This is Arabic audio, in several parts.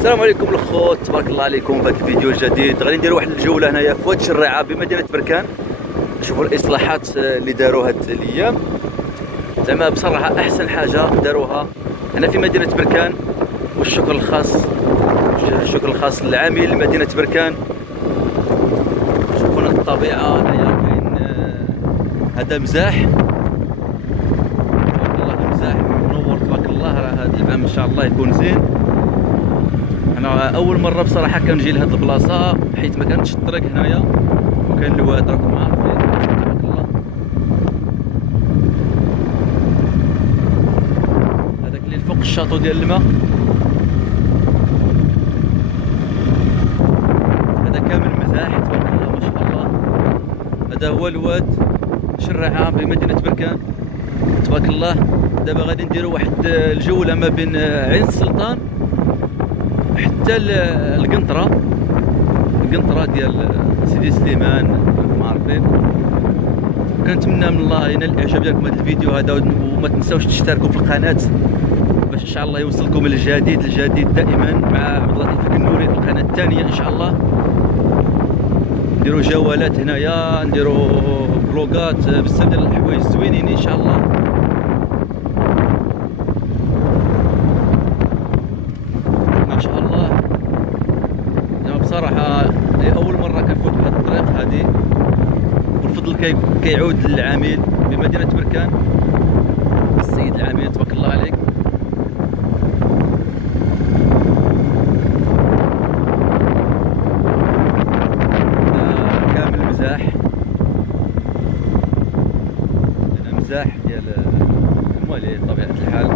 السلام عليكم الخوت، تبارك الله عليكم. في هذا الفيديو الجديد غادي نديروا واحد الجوله هنايا في واد شريعه بمدينه بركان، نشوفوا الاصلاحات اللي داروا هاد الايام. زعما بصراحه احسن حاجه داروها هنا في مدينه بركان، والشكر الخاص للعامل مدينه بركان. شوفوا الطبيعه هنايا، كاين هذا مزاح، تبارك الله مزاح منور تبارك الله. راه هذا العام ان شاء الله يكون زين. انا اول مره بصراحه كنجي لهاد البلاصه، حيت ما كانتش الطريق هنايا وكان الواد راكم عارفين تبارك الله. هذاك اللي فوق الشاطو ديال الماء، هذا كامل مزاح تبارك الله ما شاء الله. هذا هو الواد شريعه بمدينه بركان تبارك الله. دابا غادي نديروا واحد الجوله ما بين عين السلطان حتى القنطرة ديال سيدي سليمان راكم عارفين. كنتمنى من الله ينال الاعجاب ديالكم هذا الفيديو هذا، وما تنساوش تشتركوا في القناه باش ان شاء الله يوصلكم الجديد دائما مع عبد اللطيف الكنوري في القناه الثانيه ان شاء الله. نديروا جولات هنايا، نديروا فلوقات بزاف ديال الحوايج زوينين ان شاء الله. بصراحة هي أول مرة كنفوت بهذا الطريق هذه، والفضل كيعود للعامل بمدينة بركان، السيد العامل تبارك الله عليك. كامل مزاح، هذا مزاح ديال الموالي بطبيعة الحال.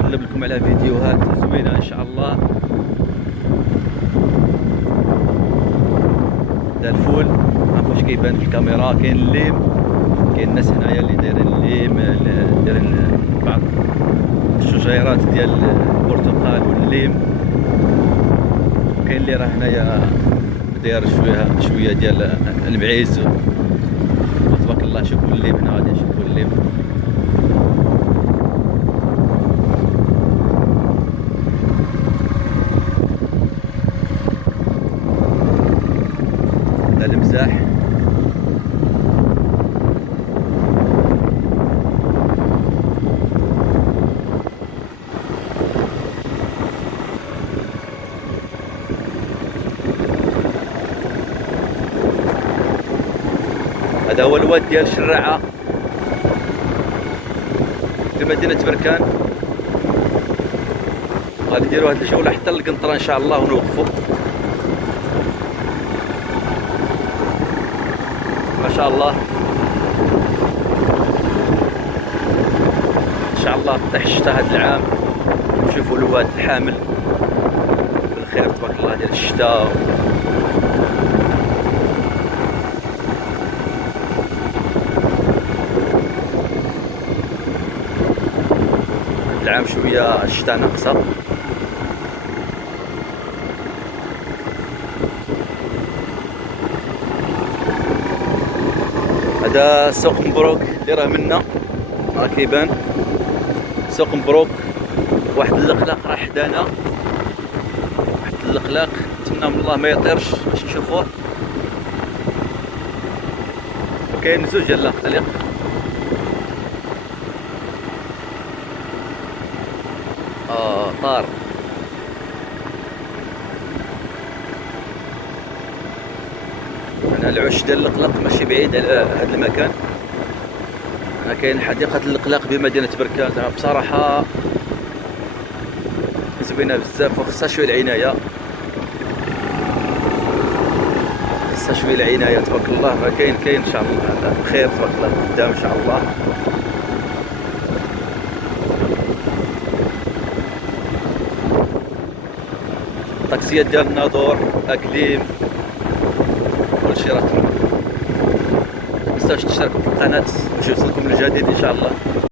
نقلب لكم على فيديوهات زوينه ان شاء الله. هذا الفول ما عرفتش كيبان في الكاميرا، كاين الليم، كاين الناس هنايا اللي دايرين الليم، دايرين بعض الشجيرات ديال البرتقال والليم. كاين اللي راه هنايا داير شويه ديال المعيز تبارك الله. شوفوا الليم هنا، غادي نشوفوا الليم. المزاح هذا هو الواد ديال شريعه في مدينه بركان. غادي نديروا هذه الجوله حتى للقنطره ان شاء الله ونوقفوا. ما شاء الله ان شاء الله طيح الشتاء هذا العام، نشوفوا الواد الحامل بالخير تبارك الله ديال الشتاء. هذا العام شويه الشتاء ناقصه. هذا سوق مبروك اللي راه منا، راه كيبان سوق مبروك. واحد اللقلاق راه حدانا، واحد اللقلاق نتمنى من الله ما يطيرش باش نشوفوه. كاين زوج ديال اللقالق. طار. أنا العش ديال اللقلاق ماشي بعيد على هذا المكان. أنا كاين حديقة اللقلاق بمدينة بركان، بصراحة زوينة بزاف وخصها شوية العناية، تبارك الله. راه كاين إن شاء الله خير تبارك الله قدام إن شاء الله. طاكسيات ديال الناظور، أكليم، كلشي راه تمام. متنساوش تشتركوا في القناة باش يوصلكم الجديد ان شاء الله.